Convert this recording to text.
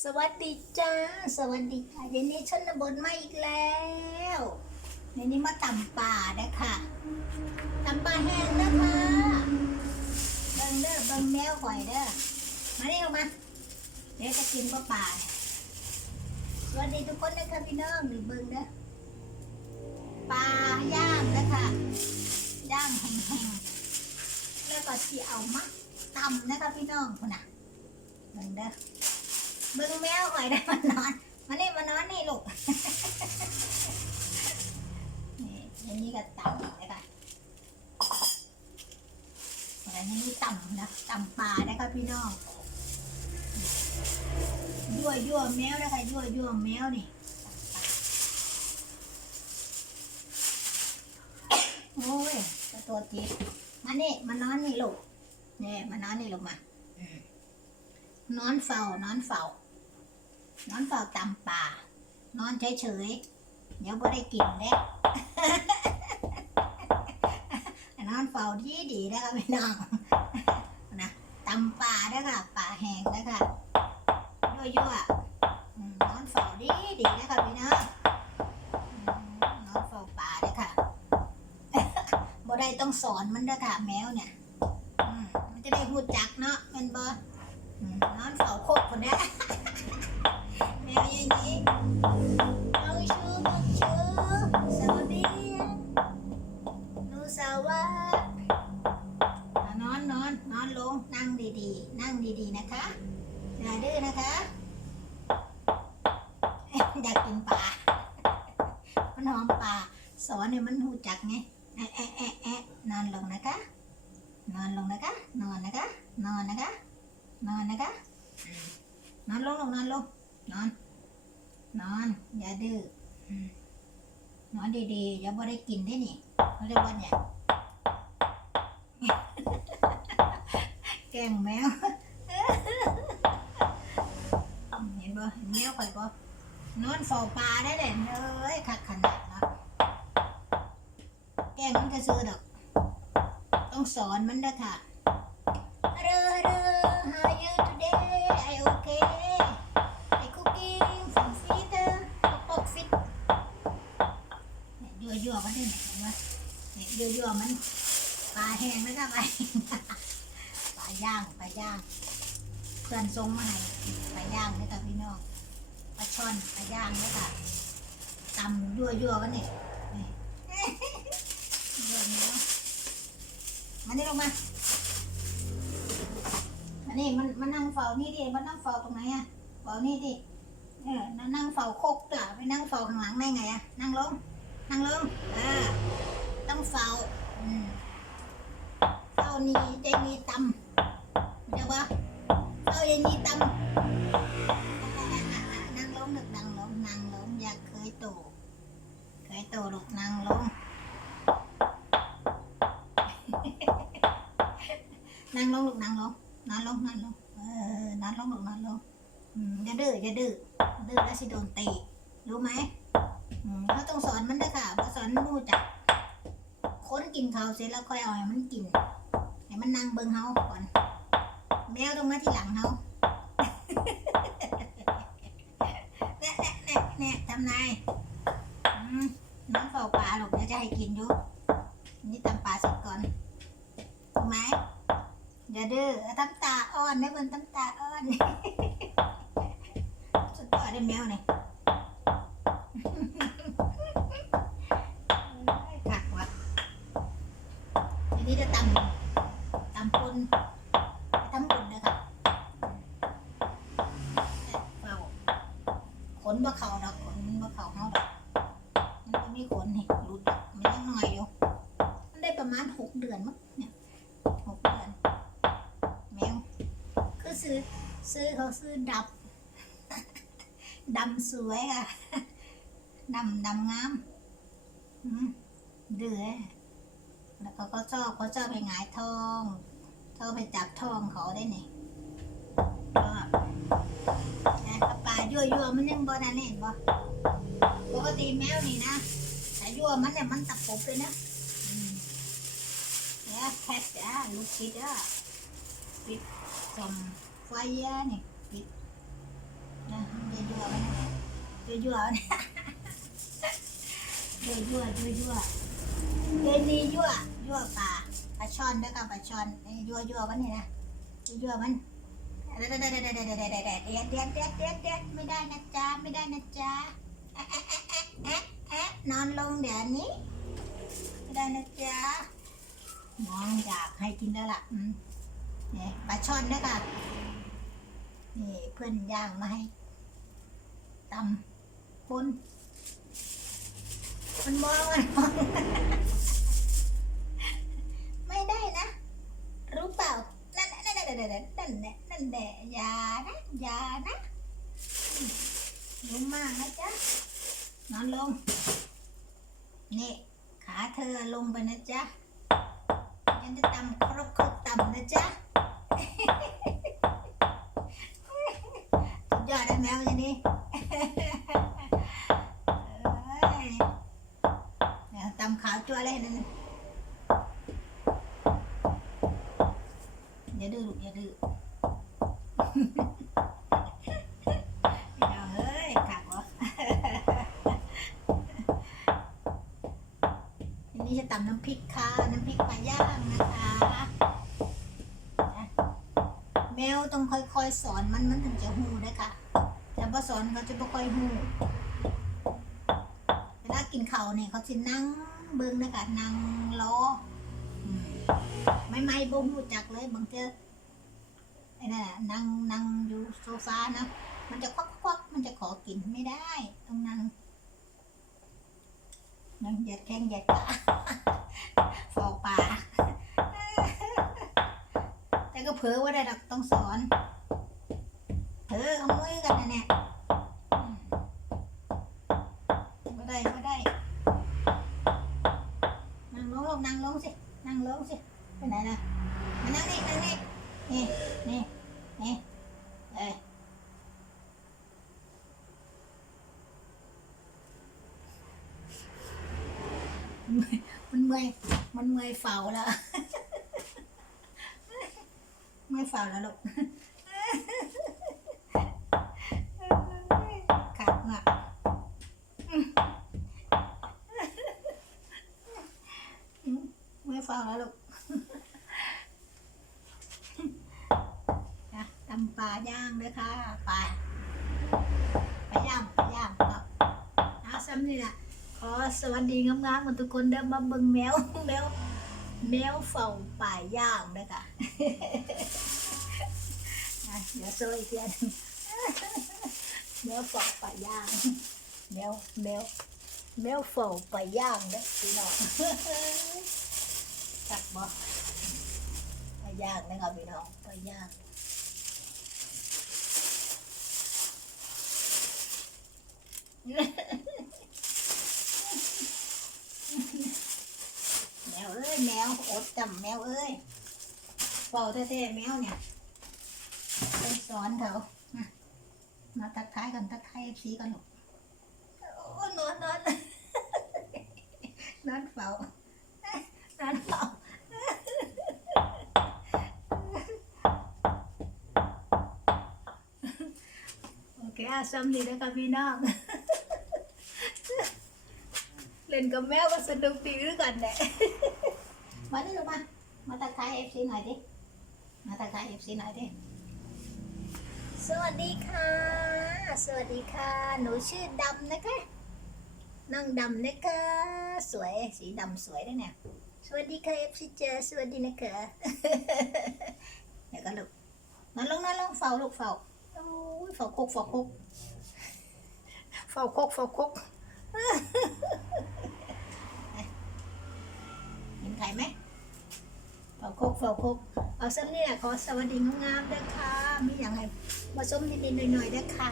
สวัสดีจ้า สวัสดีค่ะเดี๋ยวนี้ชนบทมาอีกแล้วเดี๋ยวนี้มาตำป่านะคะตำป่าแห้งนะคะเบิ่งเด้อเบิ่งแมวข่อยเด้อมาเร็วมาเดี๋ยวจะกินปลาป่าสวัสดีทุกคนนะคะพี่น้องหรือเบิ่งเด้อปลาย่างนะคะย่างแห้งๆแล้วก็สีเอามาตำนะคะพี่น้องคนน่ะเบิ่งเด้อ เบิ่งแมวข่อยได้มานอนมานี่มานอนนี่ลูกนี่อันนี้ก็ต่ำเลยค่ะอันนี้ต่ำนะต่ำปลานะคะพี่น้องยั่วยั่วแมวนะคะยั่วยั่วแมวนี่โอ้ยกระตัวจีดมานี่มานอนนี่ลูกนี่มานอนนี่ลูกมาอืมนอนเฝ้านอนเฝ้า นอนเฝ้าตำป่า นอนเฉยๆ เดี๋ยวบ่ได้กินเด้นอนเฝ้าดีดีนะคะพี่น้องนะตำป่าด้อค่ะป่าแห้งด้อค่ะยั่วยั่วๆนอนเฝ้าดีดีนะคะพี่น้องนอนเฝ้าป่าด้อค่ะบ่ได้ต้องสอนมันด้อค่ะแมวเนี่ยมันจะได้หูจักเนาะม่นบ่อืมนอนเฝ้าโคกคนเนี้ย นี้น้องชูน้องชูสวัสดีนูสวัสดีนอนนอนนอนลงนั่งดีๆ นั่งดีๆนะคะอย่าดื้อนะคะ อยากกินปลามันหอมปลาสอนเนี่ยมันหูจักไงแอะแอะแอะแอะนอนลงนะคะ นอนลงนะคะ นอนนะคะ นอนนะคะ นอนนะคะ นอนลงลงนอนลงนอน นอน อย่าดื้อนอนดีๆอย่าบ่ได้กินได้นี่เขาเรียกว่าเนี่ยแกงแมว เห็นบ่เห็นแมวข่อยบ่นอนเฝ้าปลาได้เลยเอ้ยคักขนาดเนาะแกงมันก็ซื้อดอก ต้องสอนมันเด้อค่ะ ยั่วมันด้วยเห็นไหมเนี่ยยั่วๆมันปลาแห้งแล้วก็ไปปลาย่างปลาย่างเพื่อนทรงมาให้ปลาย่างนี่ค่ะพี่น้องปลาช่อนปลาย่างนี่ค่ะตำยั่วๆมันนี่ยั่วเนื้อมันนี่ลงมาอันนี้มันมันนั่งเฝ้านี่ดิมันนั่งเฝ้าตรงไหนอะเฝ้านี่ดิเออนั่งนั่งเฝ้าโคกจ้ะไปนั่งเฝ้าข้างหลังได้ไงอะนั่งลง นั่งลงเออต้องเฝ้าเฝ้านี่ได้มีตำเดี๋ยวว่าเฝ้าได้มีตำอะอะอะอะนั่งลงหนึกนั่งลงนั่งลงอยากเคยโตเคยโตลูกนั่งลงนั่งลงลูกนั่งลงนอนลงนอนลงเออนอนลงลูกนอนลงอย่าดื้ออย่าดื้อดื้อแล้วสิโดนตีรู้ไหมเขาต้องสอนมันด้วยค่ะ อนมันรู้จักค้นกินเขาเสร็จแล้วค่อยเอาให้มันกินให้มันนั่งเบิ่งเฮาก่อน แมวต้องมาที่หลังเฮาแน่แน่แน่แน่ทำนายน้องเฝ้าปลาหรอกเดี๋ยวจะให้กินอยู่นี่ตำปลาสร็จก่อนถูกไหมอย่าดื้อทำตาอ่อนได้เบิ่งทำตาอ่อนสุดยอดได้แมวเนี่ยกักวะทีนี้จะตำตำปุนตำปุนนะครับเฝ้าขนบ่เขาดอกขนบ่เขาเฮาดอกมันก็มีขนให้รุดดอกมันยังน้อยอยู่มันได้ประมาณหกเดือนมั้งเนี่ยหกเดือน แมวคือซื้อซื้อเขาซื้อดับดำสวยค่ะดำดำงามอืมเดือแล้วเขาก็ชอบเขาชอบไปหงายทอง ชอบไปจับทองเขาได้นี่ก็นะปลายั่วยั่วมันยังบ่นั่นเห็นบ่ปกติแมวนี่นะแต่ยั่วมันเนี่ยมันตะปบเลยนะเนี่ยแพทจ้าลูกคิดอะปิดส่องไฟอะนี่ปิดนะยั่วๆเนี่ยยั่วยั่วยั่วยั่วเรนนียั่วยั่วปลาาช่อนด้วยค่ะปลาช่อนยั่วยั่วมันนี่นะยั่วมันเด็ดเด็ดเด็ดเด็ดเด็ดเด็ดเด็ดเด็ดเด็ดเด็ดเด็ดไม่ได้นะจ๊ะไม่ได้นะจ๊ะแอะแอะแอะแอะแอะนอนลงเดี๋ยวนี้ไม่ได้นะจ๊ะน้องอยากให้กินแล้วล่ะเนี่ยปลาช่อนด้วยค่ะนี่เพื่อนย่างมาให้ตำปุนมันมองมันมอง ไม่ได้นะ รู้เปล่า นั่นนั่นนั่นนั่นแหละนั่นแหละอย่านะอย่านะรู้มากนะจ๊ะนอนลง นี่ขาเธอลงไปนะจ๊ะยังจะตำครบครบต่ำนะจ๊ะ สุดยอดนะแมวอย่างนี้ เอ้ยเนี่ยตำขาวจั่วเลยนั่นน่ะอย่าดื้อลูกอย่าดื้อ เอาเฮ้ยขักวะ อันนี้จะตำน้ำพริกค่ะ น้ำพริกปลาย่างนะคะแมวต้องค่อยๆสอนมันมันถึงจะหูได้ค่ะแต่พอสอนเขาจะไม่ค่อยหูเวลากินเขาเนี่ยเขาจะนั่งเบิ้งนะคะนั่งรออืมไม่ไม่บ่หูจักเลยบางเทีไอ้นั่นนั่งนั่งอยู่โซฟานะมันจะควักควักมันจะขอกินไม่ได้ต้องนั่งนั่งหยียดแข้งหยียดขา ฟอกปลา แต่ก็เผลอว่าได้ดอกต้องสอนเผลอขโมยกันนะเนี่ยไม่ได้ไม่ได้ นั่งลงลงนั่งลงสิ นั่งลงสิ ไปไหนล่ะมานั่งนี่นั่งนี่นี่นี่นี่เอ้ยมันเมื่อย มันเมื่อยเฝ้าแล้ว เมื่อยเฝ้าแล้วลูกขัดอะเมื่อยเฝ้าแล้วลูกตำปลาย่างเลยค่ะปลาปลาย่างปลาย่างก็เอาซ้ำนี่แหละขอสวัสดีงามๆกันทุกคนเดินมาเบิ่งแมวแมวแมวเฝ้าป่าย่างเด้อค่ะอะ เดี๋ยวโซ่อีกทีหนึงแมวเฝ้าป่าย่างแมวแมวแมวเฝ้าป่าย่างเด้อพี่น้องจักบ่ป่าย่างนะครับพี่น้องป่าย่างแมวเอ้ยแมวอดจำแมวเอ้ยเฝ้าแท้ๆแมวเนี่ย ไปสอนเขามามาทักทายกันทักทายเอฟซีกันหรอกโอ้นอนนอนนอนเฝ้านอนเฝ้าโอเคอาซัมดีนะคะพี่น้องเล่นกับแมวก็สนุกดีด้วยกันแหละมาดิลูกมามาทักทายเอฟซีหน่อยดิมาทักทายเอฟซีหน่อยดิ สวัสดีค่ะ สวัสดีค่ะ หนูชื่อดำนะคะนั่งดำนะคะสวยสีดำสวยด้วยเนี่ยสวัสดีค่ะเอฟซีเจอสวัสดีนะคะเดี๋ยวก็ลูกนอนลงนอนลงเฝ้าลูกเฝ้าโอ้ยเฝ้าคุกเฝ้าคุกเฝ้าคุกเฝ้าคุกเห็นใครไหมเฝ้าคุกเฝ้าคุกเอาซ้ำนี่แหละขอสวัสดีงามๆด้อค่ะมีอย่างไร มาส้มนิดๆหน่อยๆเด้ค่ะ